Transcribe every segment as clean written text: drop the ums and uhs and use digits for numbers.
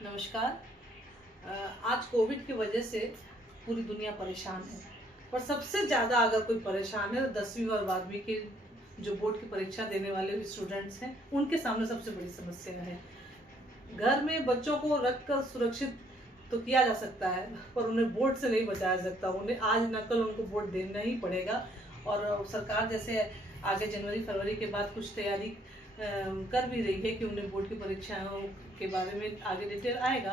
नमस्कार। आज कोविड की वजह से पूरी दुनिया परेशान है, पर सबसे ज़्यादा अगर कोई परेशान है तो 10वीं और 12वीं के जो बोर्ड की परीक्षा देने वाले स्टूडेंट्स हैं, उनके सामने सबसे बड़ी समस्या है। घर में बच्चों को रखकर सुरक्षित तो किया जा सकता है, पर उन्हें बोर्ड से नहीं बचाया जा सकता। उन्हें आज न कल उनको बोर्ड देना ही पड़ेगा। और सरकार जैसे आगे जनवरी फरवरी के बाद कुछ तैयारी कर भी रही है कि उन्हें बोर्ड की परीक्षाओं के बारे में आगे डिटेल आएगा।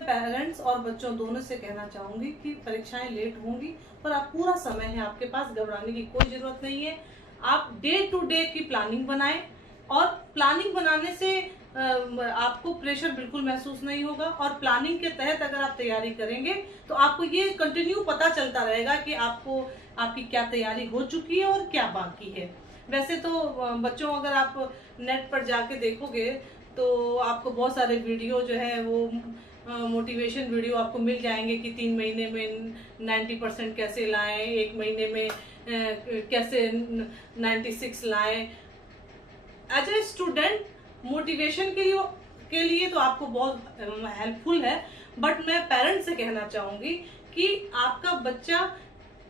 पेरेंट्स और बच्चों दोनों से कहना चाहूंगी कि परीक्षाएं लेट होंगी, पर आप पूरा समय है आपके पास, घबराने की कोई जरूरत नहीं है। आप डे टू डे की प्लानिंग बनाएं, और प्लानिंग बनाने से आपको प्रेशर बिल्कुल महसूस नहीं होगा। और प्लानिंग के तहत अगर आप तैयारी करेंगे तो आपको ये कंटिन्यू पता चलता रहेगा कि आपकी क्या तैयारी हो चुकी है और क्या बाकी है। वैसे तो बच्चों, अगर आप नेट पर जाके देखोगे तो आपको बहुत सारे वीडियो जो है वो मोटिवेशन वीडियो आपको मिल जाएंगे कि 3 महीने में 90% कैसे लाएं, 1 महीने में कैसे 96 लाएं। एज ए स्टूडेंट मोटिवेशन के लिए तो आपको बहुत हेल्पफुल है, बट मैं पेरेंट्स से कहना चाहूंगी कि आपका बच्चा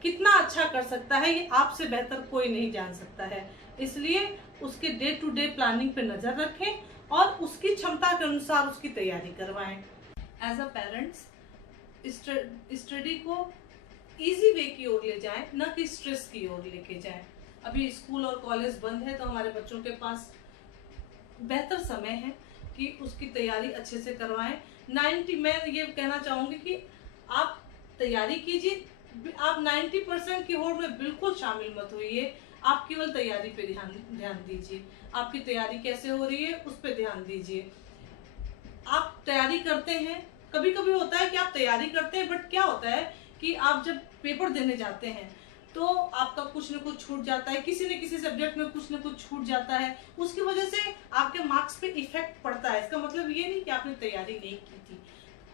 कितना अच्छा कर सकता है ये आपसे बेहतर कोई नहीं जान सकता है। इसलिए उसके डे टू डे प्लानिंग पे नजर रखें और उसकी क्षमता के अनुसार उसकी तैयारी करवाएं। एज अ पेरेंट्स स्टडी को इजी वे की ओर ले जाएं, न कि स्ट्रेस की ओर लेके जाएं। अभी स्कूल और कॉलेज बंद है तो हमारे बच्चों के पास बेहतर समय है कि उसकी तैयारी अच्छे से करवाएं। मैं ये कहना चाहूंगी कि आप तैयारी कीजिए, आप 90% की होड़ में बिल्कुल शामिल मत होइए। आप केवल तैयारी पे ध्यान दीजिए। आपकी तैयारी कैसे हो रही है उस पर ध्यान दीजिए। आप तैयारी करते हैं, कभी कभी होता है कि आप तैयारी करते हैं, बट क्या होता है कि आप जब पेपर देने जाते हैं तो आपका कुछ न कुछ छूट जाता है, किसी न किसी सब्जेक्ट में कुछ न कुछ छूट जाता है, उसकी वजह से आपके मार्क्स पे इफेक्ट पड़ता है। इसका मतलब ये नहीं कि आपने तैयारी नहीं की थी,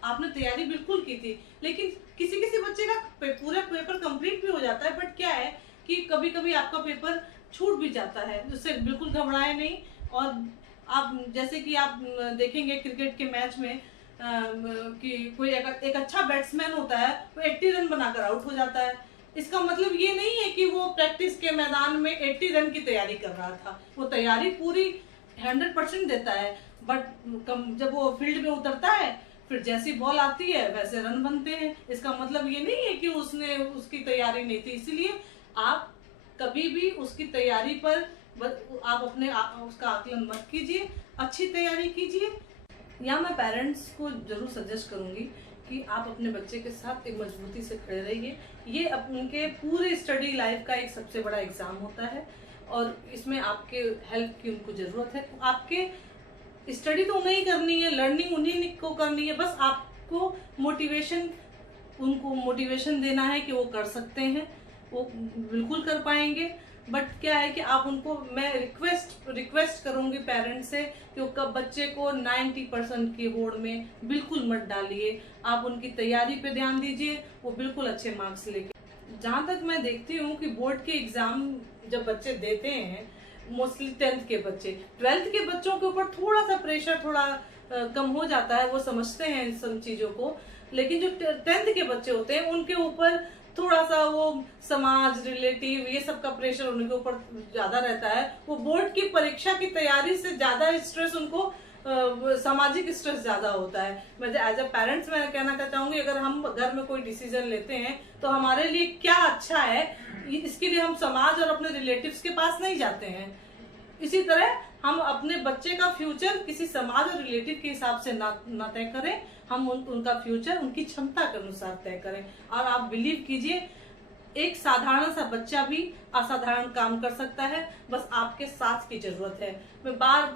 आपने तैयारी बिल्कुल की थी, लेकिन किसी किसी बच्चे का पूरा पेपर कंप्लीट भी हो जाता है, बट क्या है कि कभी कभी आपका पेपर छूट भी जाता है। उससे बिल्कुल घबराए नहीं। और आप जैसे कि आप देखेंगे क्रिकेट के मैच में कि कोई एक अच्छा बैट्समैन होता है, वो 80 रन बनाकर आउट हो जाता है। इसका मतलब ये नहीं है कि वो प्रैक्टिस के मैदान में 80 रन की तैयारी कर रहा था, वो तैयारी पूरी 100% देता है, बट जब वो फील्ड में उतरता है फिर जैसी बॉल आती है वैसे रन बनते हैं। इसका मतलब ये नहीं है कि उसने उसकी तैयारी नहीं थी। इसलिए आप कभी भी उसकी तैयारी पर आप उसका आकलन मत कीजिए, अच्छी तैयारी कीजिए। या मैं पेरेंट्स को जरूर सजेस्ट करूंगी कि आप अपने बच्चे के साथ एक मजबूती से खड़े रहिए। ये उनके पूरे स्टडी लाइफ का एक सबसे बड़ा एग्जाम होता है और इसमें आपके हेल्प की उनको जरूरत है। आपके स्टडी तो उन्हें ही करनी है, लर्निंग उन्हीं को करनी है, बस आपको उनको मोटिवेशन देना है कि वो कर सकते हैं, वो बिल्कुल कर पाएंगे। बट क्या है कि आप उनको, मैं रिक्वेस्ट करूंगी पेरेंट्स से कि कब बच्चे को 90% की होड़ में बिल्कुल मत डालिए। आप उनकी तैयारी पे ध्यान दीजिए, वो बिल्कुल अच्छे मार्क्स लेके। जहां तक मैं देखती हूँ कि बोर्ड के एग्जाम जब बच्चे देते हैं, मोस्टली 10th के बच्चे, 12th के बच्चों के ऊपर थोड़ा सा प्रेशर कम हो जाता है, वो समझते हैं इन सब चीजों को। लेकिन जो 10th के बच्चे होते हैं उनके ऊपर थोड़ा सा वो समाज, रिलेटिव, ये सब का प्रेशर उनके ऊपर ज्यादा रहता है। वो बोर्ड की परीक्षा की तैयारी से ज्यादा स्ट्रेस उनको सामाजिक स्ट्रेस ज्यादा होता है। मैं एज अ पेरेंट्स मैं कहना चाहूंगी, अगर हम घर में कोई डिसीजन लेते हैं तो हमारे लिए क्या अच्छा है, इसके लिए हम समाज और अपने रिलेटिव्स के पास नहीं जाते हैं। इसी तरह हम अपने बच्चे का फ्यूचर किसी समाज और रिलेटिव के हिसाब से ना तय करें, हम उनका फ्यूचर उनकी क्षमता के अनुसार तय करें। और आप बिलीव कीजिए, एक साधारण सा बच्चा भी असाधारण काम कर सकता है, बस आपके साथ की जरूरत है। मैं बार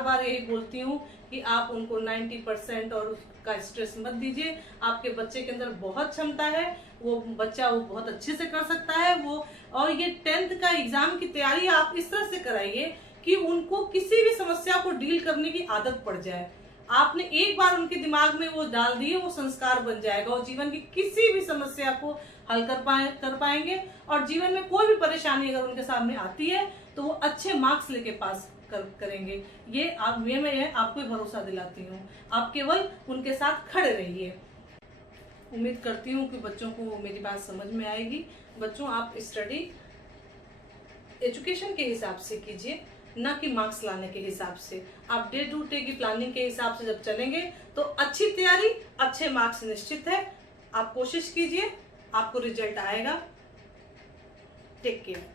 बार यही बोलती हूँ कि आप उनको 90% और उसका स्ट्रेस मत दीजिए। आपके बच्चे के अंदर बहुत क्षमता है, वो बहुत अच्छे से कर सकता है वो। और ये 10th का एग्जाम की तैयारी आप इस तरह से कराइए कि उनको किसी भी समस्या को डील करने की आदत पड़ जाए। आपने एक बार उनके दिमाग में वो डाल दिए, वो संस्कार बन जाएगा और जीवन की किसी भी समस्या को हल कर पाएंगे। और जीवन में कोई भी परेशानी अगर उनके सामने आती है तो वो अच्छे मार्क्स लेके पास करेंगे। मैं आपको भरोसा दिलाती हूँ। आप केवल उनके साथ खड़े रहिए। उम्मीद करती हूँ कि बच्चों को मेरी बात समझ में आएगी। बच्चों, आप स्टडी एजुकेशन के हिसाब से कीजिए, ना कि मार्क्स लाने के हिसाब से। आप डे टू डे की प्लानिंग के हिसाब से जब चलेंगे तो अच्छी तैयारी, अच्छे मार्क्स निश्चित है। आप कोशिश कीजिए, आपको रिजल्ट आएगा। Take care.